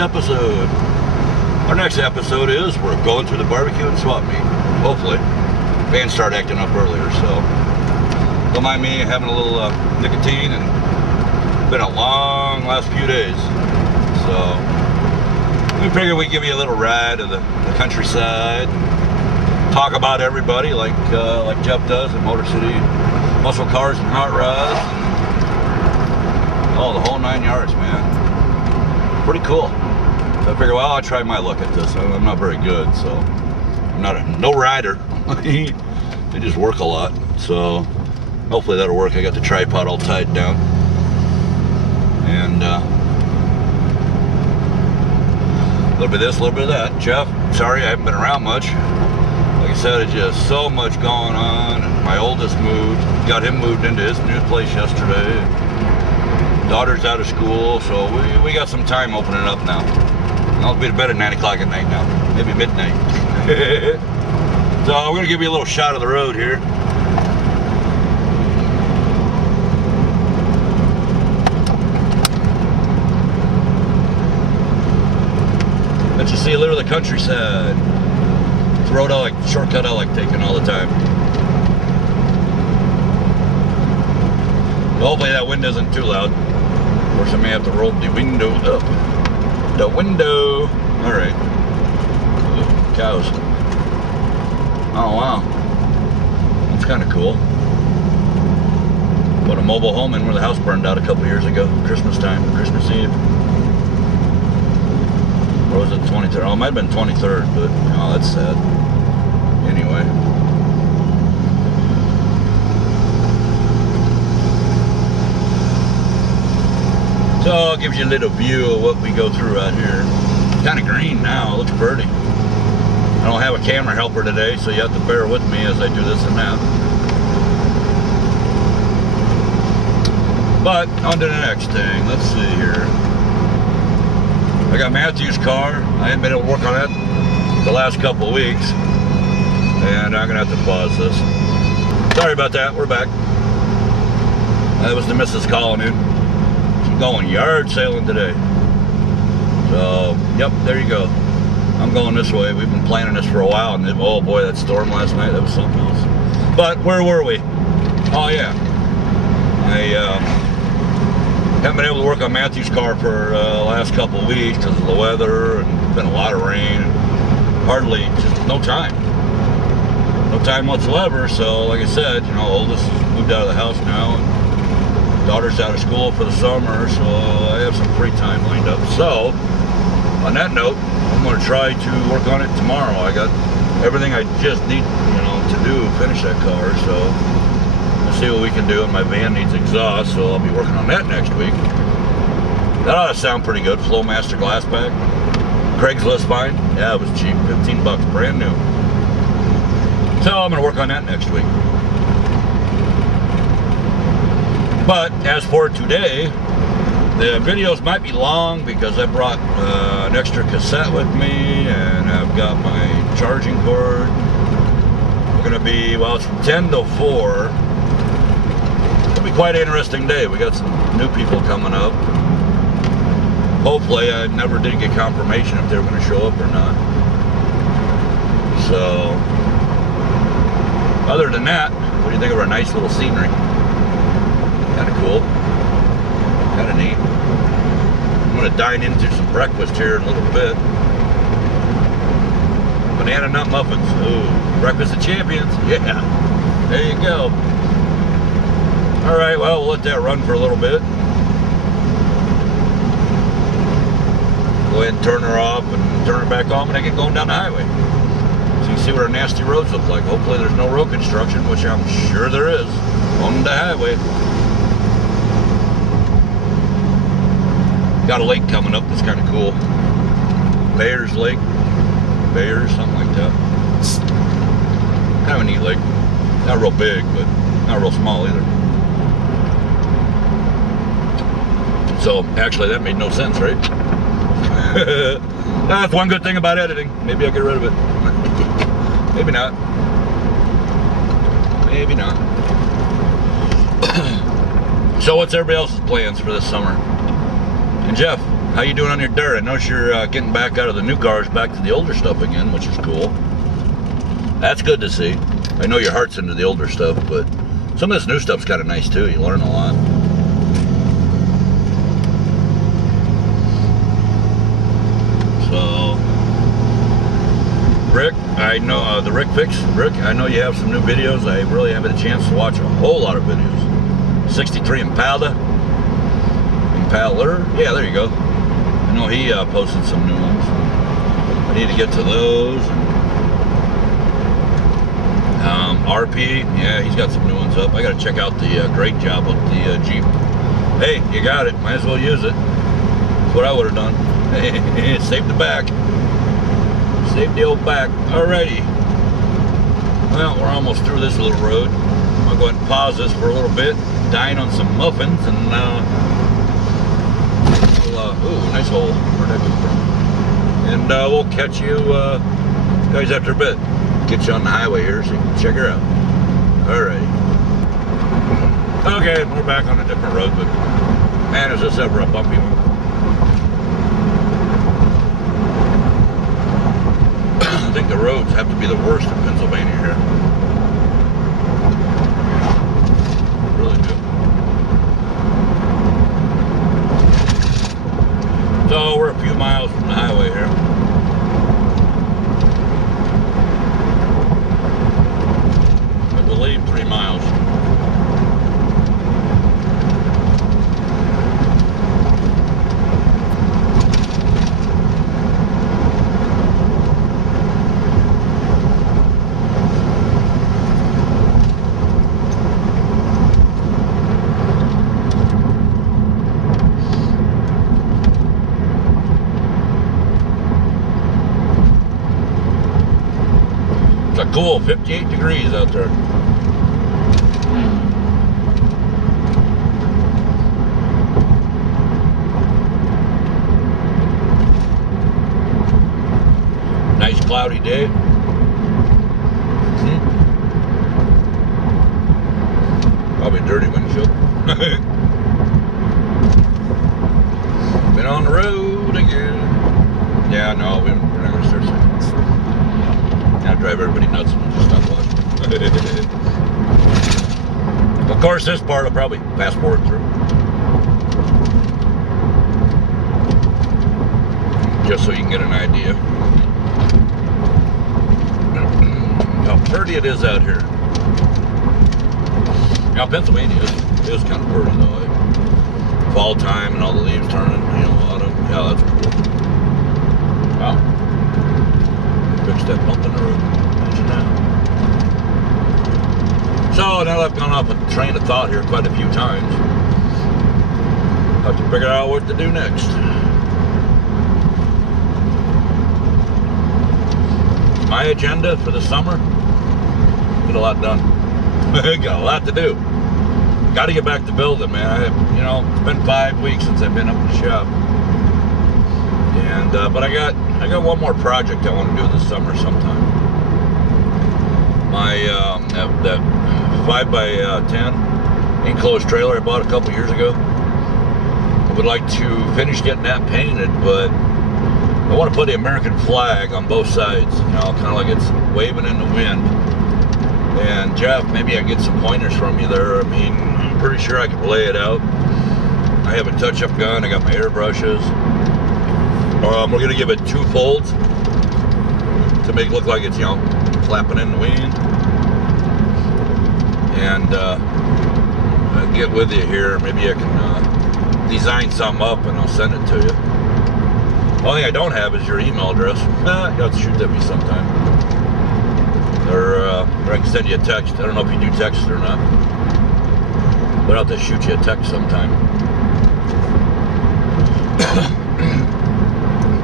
episode. Our next episode is we're going through the barbecue and swap meet. Hopefully. Fans start acting up earlier, so don't mind me having a little nicotine, and it's been a long last few days. So we figured we'd give you a little ride of the countryside, talk about everybody like Jeff does in Motor City, muscle cars and hot rods, and, oh, the whole 9 yards, man. Pretty cool. So I figured, well, I'll try my luck at this. I'm not very good, so I'm not no rider. They just work a lot, so hopefully that'll work. I got the tripod all tied down, and a little bit of this, a little bit of that. Jeff, sorry I haven't been around much. Like I said, it's just so much going on. And my oldest moved, got him moved into his new place yesterday. Daughter's out of school, so we got some time opening up now. I'll be to bed at 9 o'clock at night now, maybe midnight. So we're gonna give you a little shot of the road here. Let you see a little of the countryside. It's a road I like, shortcut I like taking all the time. Well, hopefully that wind isn't too loud. Of course, I may have to roll the window up. The window. All right. Ooh, cows. Oh wow, that's kind of cool. Put a mobile home in where the house burned out a couple years ago, Christmas time, Christmas Eve. Or was it 23rd? Oh, it might have been 23rd, but oh, that's sad. Anyway. So it gives you a little view of what we go through out here. It's kind of green now, it looks pretty. I don't have a camera helper today, so you have to bear with me as I do this and that. But on to the next thing. Let's see here. I got Matthew's car. I haven't been able to work on it the last couple of weeks, and I'm gonna have to pause this. Sorry about that. We're back. That was the missus calling in. She's going yard sailing today. So, yep, there you go. I'm going this way. We've been planning this for a while, and oh boy, that storm last night, that was something else. But where were we? Oh yeah, I haven't been able to work on Matthew's car for the last couple of weeks because of the weather, and it's been a lot of rain, and hardly, just no time whatsoever. So like I said, you know, oldest moved out of the house now, and daughter's out of school for the summer, so I have some free time lined up. So on that note, I'm going to try to work on it tomorrow. I got everything I just need, you know, to do, finish that car. So we'll see what we can do. And my van needs exhaust, so I'll be working on that next week. That ought to sound pretty good. Flowmaster glass pack. Craigslist find. Yeah, it was cheap. 15 bucks, brand new. So I'm going to work on that next week. But as for today, the videos might be long because I brought an extra cassette with me, and I've got my charging cord. We're going to be, well, it's from 10 to 4. It'll be quite an interesting day. We got some new people coming up. Hopefully, I never did get confirmation if they were going to show up or not. So, other than that, what do you think of our nice little scenery? Kind of cool. Kind of neat. I'm going to dine into some breakfast here in a little bit. Banana nut muffins. Ooh, breakfast of champions. Yeah, there you go. All right, well, we'll let that run for a little bit. Go ahead and turn her off and turn her back on when I get going down the highway. So you can see what our nasty roads look like. Hopefully there's no road construction, which I'm sure there is on the highway. Got a lake coming up that's kind of cool. Bears Lake. Bears, something like that. Kind of a neat lake. Not real big, but not real small either. So, actually, that made no sense, right? That's one good thing about editing. Maybe I'll get rid of it. Maybe not. Maybe not. So what's everybody else's plans for this summer? And Jeff, How you doing on your dirt? I notice you're getting back out of the new cars, back to the older stuff again, which is cool. That's good to see. I know your heart's into the older stuff, but some of this new stuff's kind of nice too. You learn a lot. So, Rick, I know the Rick Fix. Rick, I know you have some new videos. I really haven't had a chance to watch a whole lot of videos. 63 Impaler. Yeah, there you go. I know he posted some new ones. I need to get to those. RP, yeah, he's got some new ones up. I got to check out the great job with the Jeep. Hey, you got it. Might as well use it. That's what I would have done. Save the back. Save the old back. Alrighty. Well, we're almost through this little road. I'll go ahead and pause this for a little bit. Dine on some muffins and ooh, nice hole. Where'd that come from? And we'll catch you guys after a bit. Get you on the highway here so you can check her out. Alright. Okay, we're back on a different road, but man, is this ever a bumpy one. I think the roads have to be the worst in Pennsylvania here. Really do. So we're a few miles from the highway here. I believe 3 miles. Cool, 58 degrees out there. Nice cloudy day. Probably dirty windshield. Been on the road again. Yeah, no, we're not going to start saying. Now drive everybody nuts and just stop watching. Of course, this part I'll probably fast forward through. Just so you can get an idea how pretty it is out here. Now, Pennsylvania is kind of pretty though. Fall time and all the leaves turning, you know, autumn. Yeah, that's cool. Wow. Fix that bump in the road. Imagine that. So now that I've gone off a train of thought here quite a few times, I have to figure out what to do next. My agenda for the summer, get a lot done. Got a lot to do. Got to get back to building, man. You know, it's been 5 weeks since I've been up in the shop, and but I got one more project I want to do this summer sometime. My that 5x10 enclosed trailer I bought a couple years ago. I would like to finish getting that painted, but I want to put the American flag on both sides, you know, kind of like it's waving in the wind. And Jeff, maybe I can get some pointers from you there. I mean, I'm pretty sure I can lay it out. I have a touch-up gun. I got my airbrushes. We're going to give it 2 folds to make it look like it's, you know, flapping in the wind. And I'll get with you here. Maybe I can design something up and I'll send it to you. The only thing I don't have is your email address. You'll have to shoot that at me sometime. Or I can send you a text. I don't know if you do text or not. But I'll have to shoot you a text sometime.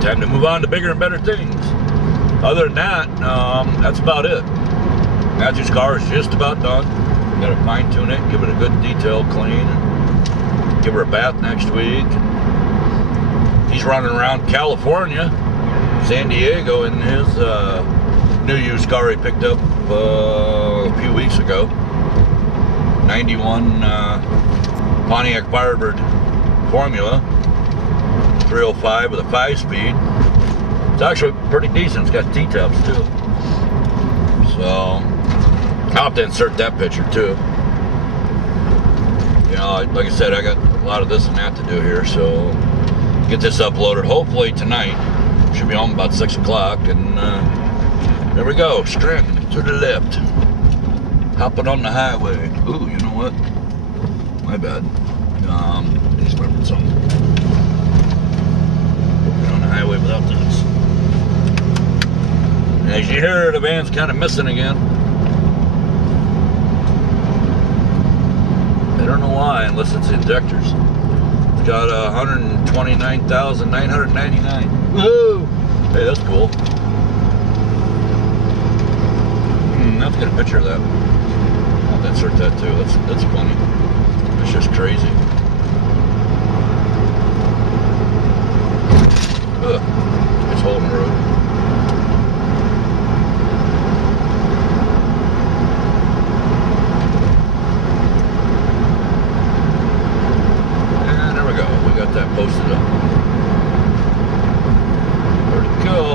Time to move on to bigger and better things. Other than that, that's about it. Matthew's car is just about done. Got to fine tune it, give it a good detailed clean, and give her a bath next week. He's running around California, San Diego in his new used car he picked up a few weeks ago. 91 Pontiac Firebird Formula. 305 with a 5-speed. It's actually pretty decent. It's got T-tops too. So I'll have to insert that picture too. You know, like I said, I got a lot of this and that to do here, so get this uploaded hopefully tonight. Should be home about 6 o'clock, and there we go, stranded to the left, hopping on the highway. Ooh, you know what? My bad. Just remembered something. Get on the highway without this. As you hear, the van's kind of missing again. I don't know why, unless it's injectors. It's got 129,999. Woo! Hey, that's cool. Let's get a picture of that. I'll insert that too. That's funny. It's just crazy. Ugh. It's holding the road. And there we go. We got that posted up. Pretty cool.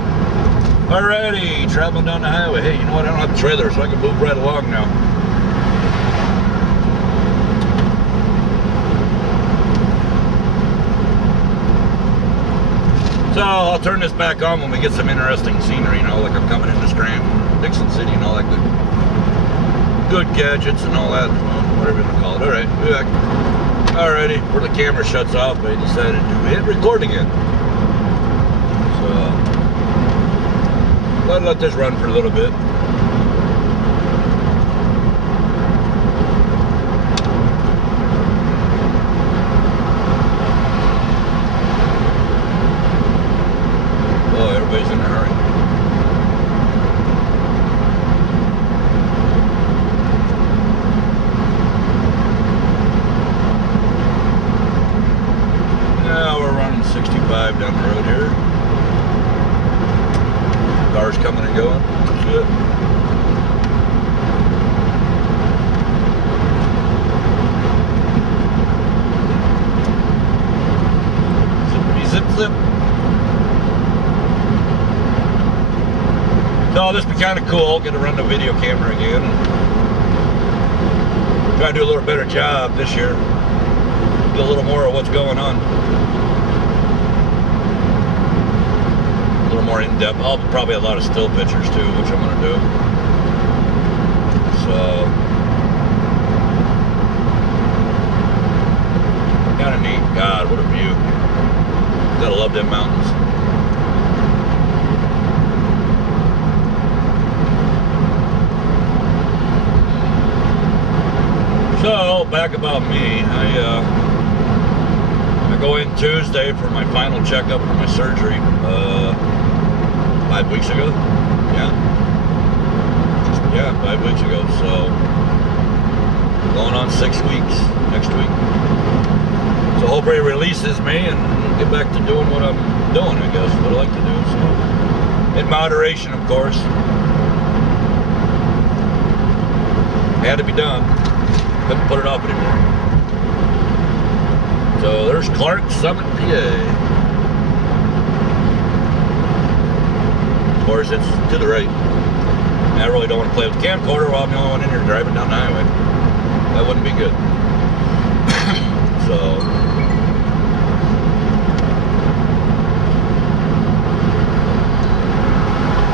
Alrighty, traveling down the highway. Hey, you know what? I don't have a trailer, so I can move right along now. So I'll turn this back on when we get some interesting scenery, you know, like I'm coming into Scranton, Dixon City, and all that good gadgets and all that, whatever you want to call it. All right, be back. Alrighty, where the camera shuts off, I decided to hit record again. So I'll let this run for a little bit. Everybody's in a hurry. Now we're running 65 down the road here. Cars coming and going. Shit. Zippity zip zip. So this would be kind of cool, get to run the video camera again. Try to do a little better job this year. Do a little more of what's going on. A little more in-depth. I'll probably have a lot of still pictures too, which I'm going to do. So, kind of neat. God, what a view. Gotta love them mountains. So, back about me, I go in Tuesday for my final checkup for my surgery, 5 weeks ago, yeah, 5 weeks ago, so, going on 6 weeks next week, so hopefully it releases me and get back to doing what I'm doing, I guess, what I like to do, so, in moderation, of course, had to be done. Couldn't put it off anymore. So there's Clark Summit, PA. Of course, it's to the right. And I really don't want to play with the camcorder while I'm the only one in here driving down the highway. That wouldn't be good. So,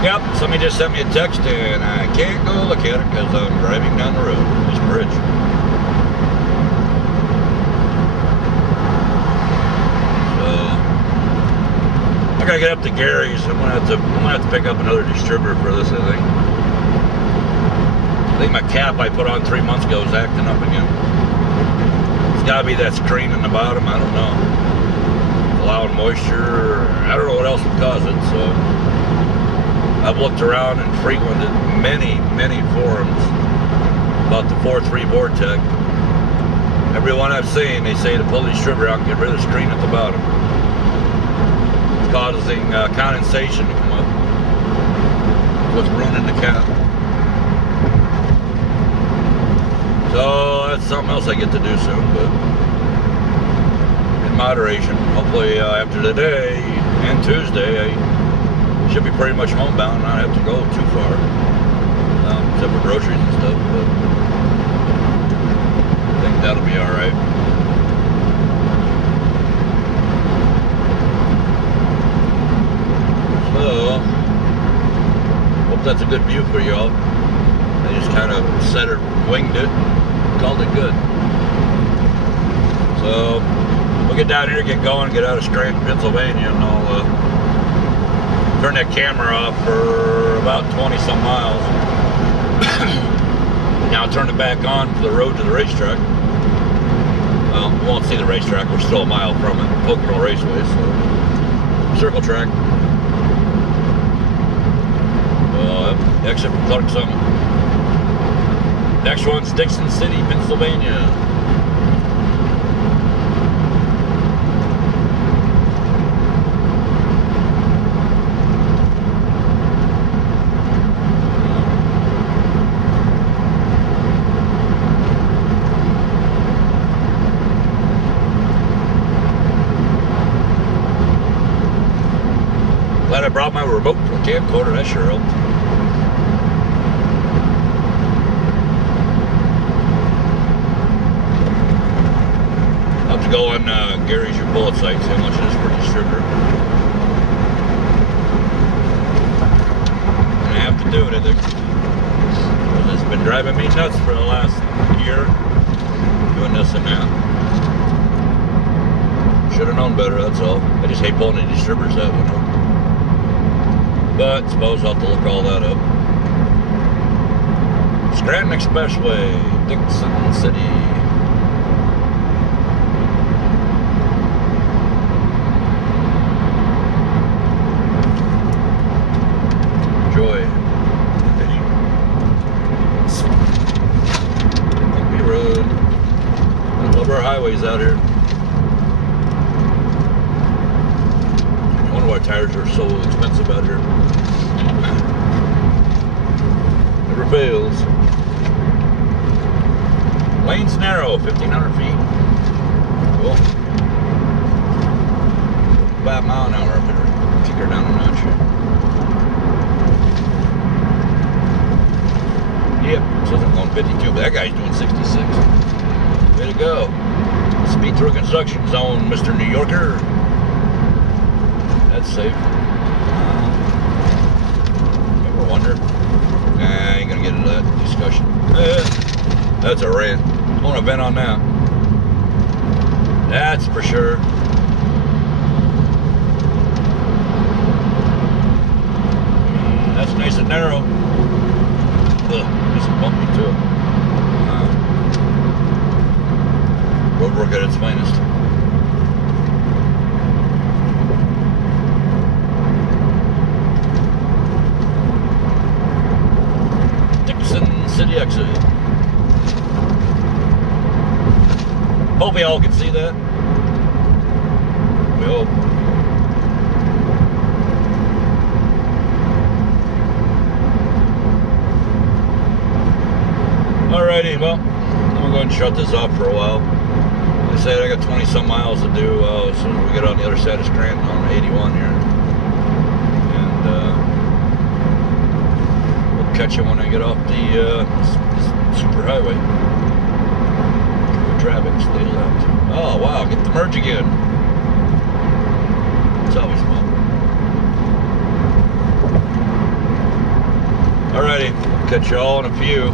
yep, somebody just sent me a text and I can't go look at it because I'm driving down the road, this bridge. I gotta get up to Gary's. I'm gonna have to pick up another distributor for this, I think my cap I put on 3 months ago is acting up again. It's gotta be that screen in the bottom, I don't know. Allowing moisture, I don't know what else would cause it, so I've looked around and frequented many forums about the 4.3 Vortec. Everyone I've seen, they say to pull the distributor out and get rid of the screen at the bottom. Causing condensation to come up. What's ruining the cap. So that's something else I get to do soon, but in moderation. Hopefully after today and Tuesday, I should be pretty much homebound, not have to go too far, except for groceries and stuff, but I think that'll be alright. So, hope that's a good view for y'all. I just kind of winged it, called it good. So, we'll get down here, get going, get out of Scranton, Pennsylvania, and I'll turn that camera off for about 20-some miles. Now I'll turn it back on for the road to the racetrack. Well, we won't see the racetrack, we're still a mile from it, Pocono Raceway, so circle track. Exit from Clark Summit. Next one's Dixon City, Pennsylvania. Glad I brought my remote camcorder, that sure helped. I'll have to go on Gary's Your Bullet site, see how much it is for distributor. And I have to do it, I think. It's been driving me nuts for the last year, doing this and that. Should have known better, that's all. I just hate pulling the distributors out, you know. But suppose I'll have to look all that up. Scranton Expressway, Dixon City. Enjoy. Bumpy road. I love our highways out here. I wonder why tires are so expensive out here. Never fails. Lane's narrow, 1,500 feet. Cool. 5 mile an hour up here. Kick her down a notch. Yep, says I'm going 52, but that guy's doing 66. Way to go. Speed through construction zone, Mr. New Yorker. That's safe. Ever wonder? Nah, I ain't gonna get into that discussion. That's a rant. I want to vent on that. That's for sure. That's nice and narrow. Just bumpy too. Road work at its finest. Dixon City exit. Hope y'all can see that. We hope. Alrighty, well, I'm gonna go ahead and shut this off for a while. Like I said, I got 20-some miles to do as soon as we get on the other side of Scranton on 81 here. And we'll catch you when I get off the super highway. Traffic, stay left. Oh wow, get the merge again. It's always fun. Alrighty, catch you all in a few.